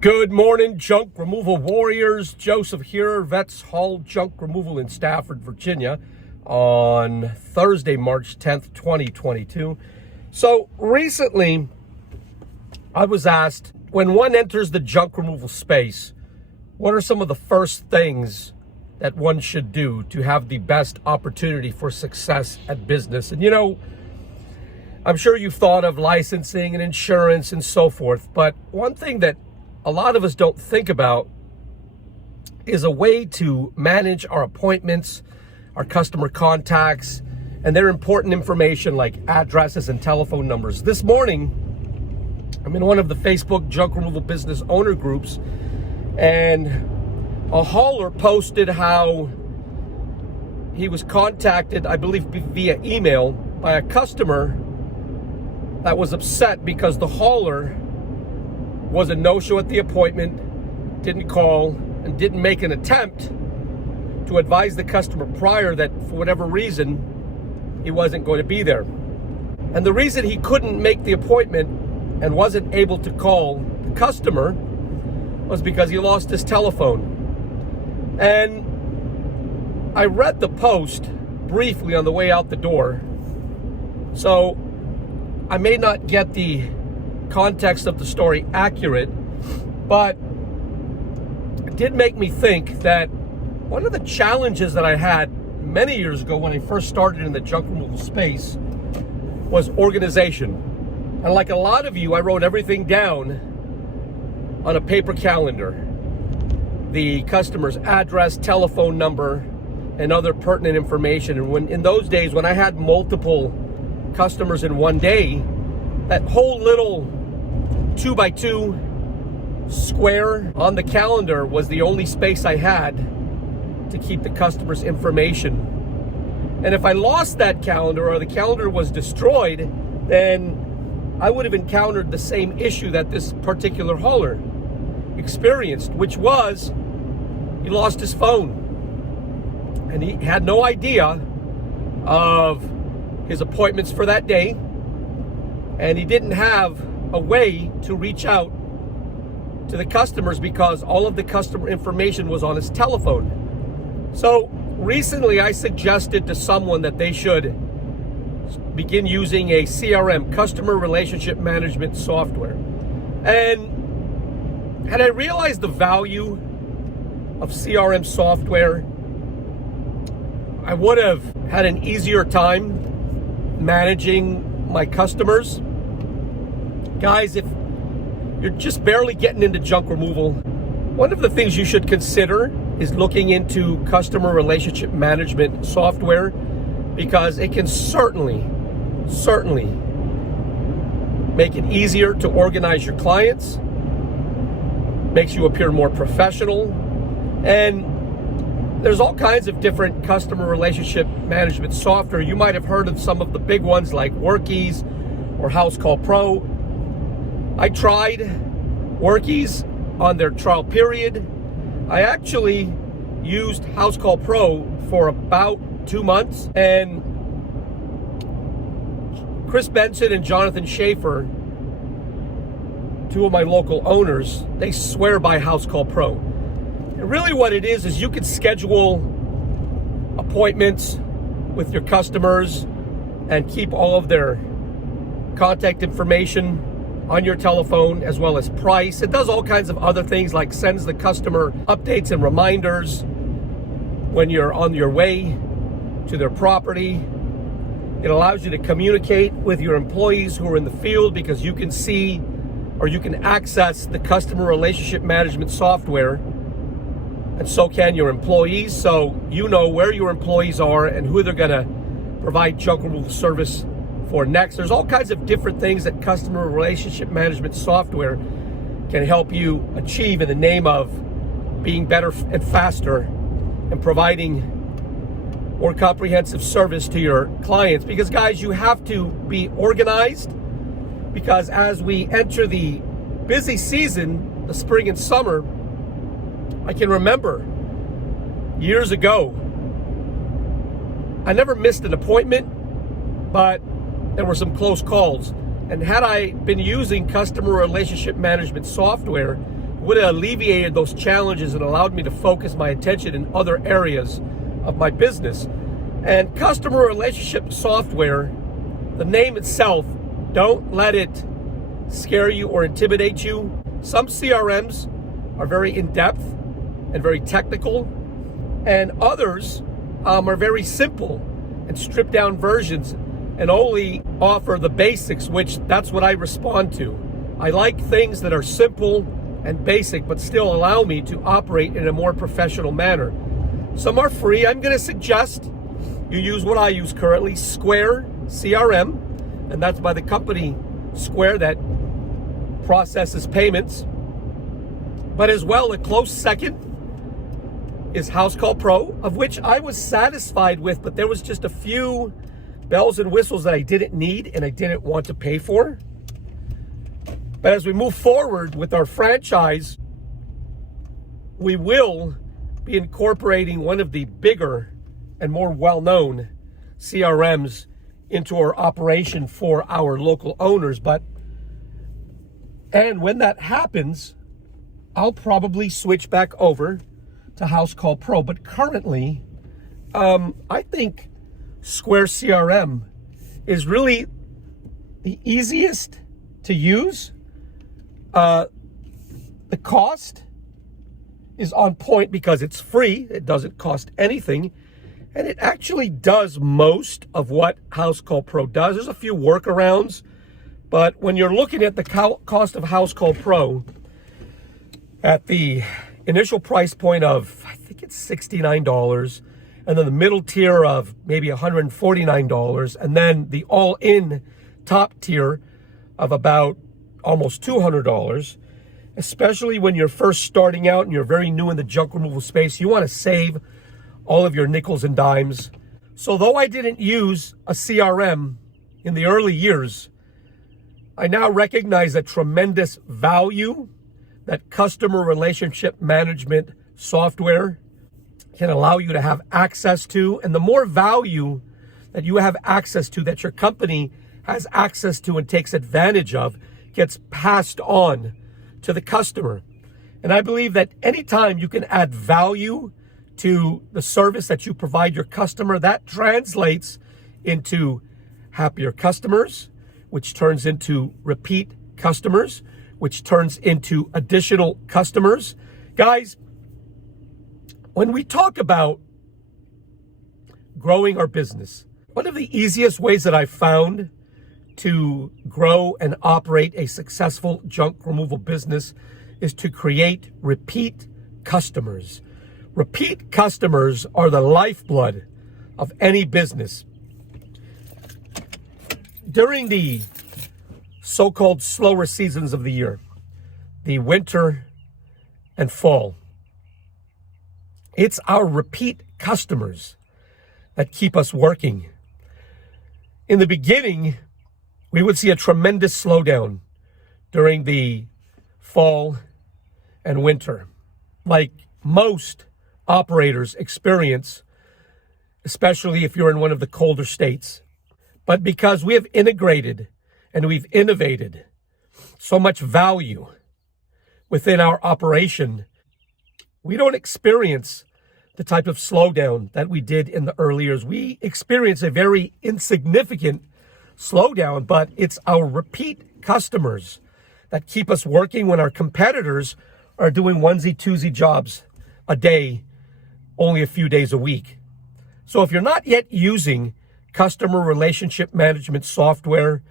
Good morning, junk removal warriors. Joseph here, VETS Haul Junk Removal in Stafford, Virginia, on Thursday, March 10th, 2022. So recently, I was asked, when one enters the junk removal space, what are some of the first things that one should do to have the best opportunity for success at business? And I'm sure you've thought of licensing and insurance and so forth, but one thing that a lot of us don't think about is a way to manage our appointments, our customer contacts, and their important information like addresses and telephone numbers. This morning, I'm in one of the Facebook junk removal business owner groups, and a hauler posted how he was contacted, I believe via email, by a customer that was upset because the hauler was a no-show at the appointment, didn't call, and didn't make an attempt to advise the customer prior that for whatever reason, he wasn't going to be there. And the reason he couldn't make the appointment and wasn't able to call the customer was because he lost his telephone. And I read the post briefly on the way out the door, so I may not get the context of the story accurate, but it did make me think that one of the challenges that I had many years ago when I first started in the junk removal space was organization. And like a lot of you, I wrote everything down on a paper calendar. The customer's address, telephone number, and other pertinent information. And in those days, when I had multiple customers in one day, that whole little 2x2 square on the calendar was the only space I had to keep the customer's information. And if I lost that calendar or the calendar was destroyed, then I would have encountered the same issue that this particular hauler experienced, which was he lost his phone. And he had no idea of his appointments for that day. And he didn't have a way to reach out to the customers because all of the customer information was on his telephone. So recently I suggested to someone that they should begin using a CRM, customer relationship management software. And had I realized the value of CRM software, I would have had an easier time managing my customers. Guys, if you're just barely getting into junk removal, one of the things you should consider is looking into customer relationship management software, because it can certainly make it easier to organize your clients, makes you appear more professional, and there's all kinds of different customer relationship management software. You might have heard of some of the big ones like Workies or House Call Pro. I tried Workies on their trial period. I actually used House Call Pro for about 2 months, and Chris Benson and Jonathan Schaefer, two of my local owners, they swear by House Call Pro. And really what it is you can schedule appointments with your customers and keep all of their contact information on your telephone, as well as price. It does all kinds of other things, like sends the customer updates and reminders when you're on your way to their property. It allows you to communicate with your employees who are in the field, because you can see or you can access the customer relationship management software, and so can your employees. So you know where your employees are and who they're gonna provide junk removal service for next. There's all kinds of different things that customer relationship management software can help you achieve in the name of being better and faster and providing more comprehensive service to your clients. Because guys, you have to be organized, because as we enter the busy season, the spring and summer, I can remember years ago, I never missed an appointment, but there were some close calls. And had I been using customer relationship management software, would have alleviated those challenges and allowed me to focus my attention in other areas of my business. And customer relationship software, the name itself, don't let it scare you or intimidate you. Some CRMs are very in-depth and very technical, and others are very simple and stripped down versions and only offer the basics, which that's what I respond to. I like things that are simple and basic, but still allow me to operate in a more professional manner. Some are free. I'm going to suggest you use what I use currently, Square CRM, and that's by the company Square that processes payments. But as well, a close second is House Call Pro, of which I was satisfied with, but there was just a few bells and whistles that I didn't need and I didn't want to pay for. But as we move forward with our franchise, we will be incorporating one of the bigger and more well-known CRMs into our operation for our local owners. And when that happens, I'll probably switch back over to House Call Pro. But currently, I think Square CRM is really the easiest to use. The cost is on point because it's free. It doesn't cost anything. And it actually does most of what House Call Pro does. There's a few workarounds. But when you're looking at the cost of House Call Pro, at the initial price point of, I think it's $69, and then the middle tier of maybe $149, and then the all-in top tier of about almost $200, especially when you're first starting out and you're very new in the junk removal space. You want to save all of your nickels and dimes. So though I didn't use a CRM in the early years, I now recognize the tremendous value that customer relationship management software can allow you to have access to. And the more value that you have access to, that your company has access to and takes advantage of, gets passed on to the customer. And I believe that anytime you can add value to the service that you provide your customer, that translates into happier customers, which turns into repeat customers, which turns into additional customers. Guys, when we talk about growing our business, one of the easiest ways that I've found to grow and operate a successful junk removal business is to create repeat customers. Repeat customers are the lifeblood of any business. During the so-called slower seasons of the year, the winter and fall, it's our repeat customers that keep us working. In the beginning, we would see a tremendous slowdown during the fall and winter, like most operators experience, especially if you're in one of the colder states. But because we have integrated and we've innovated so much value within our operation, we don't experience the type of slowdown that we did in the early years. We experience a very insignificant slowdown, but it's our repeat customers that keep us working when our competitors are doing onesie, twosie jobs a day, only a few days a week. So if you're not yet using customer relationship management software,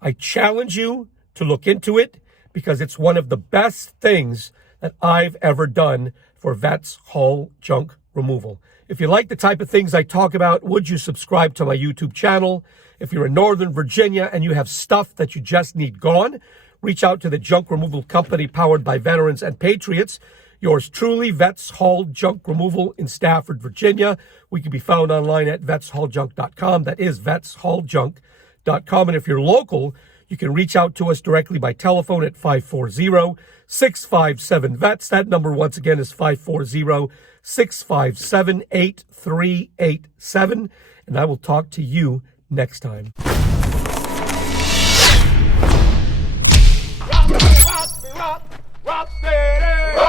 I challenge you to look into it because it's one of the best things that I've ever done for VETS Haul Junk Removal. If you like the type of things I talk about, would you subscribe to my YouTube channel? If you're in Northern Virginia and you have stuff that you just need gone, reach out to the junk removal company powered by veterans and patriots. Yours truly, VETS Haul Junk Removal in Stafford, Virginia. We can be found online at vetshauljunk.com. That is vetshauljunk.com. And if you're local, you can reach out to us directly by telephone at 540-657-VETS. That number, once again, is 540-657-8387. And I will talk to you next time. Rock, rock, rock. Rock steady.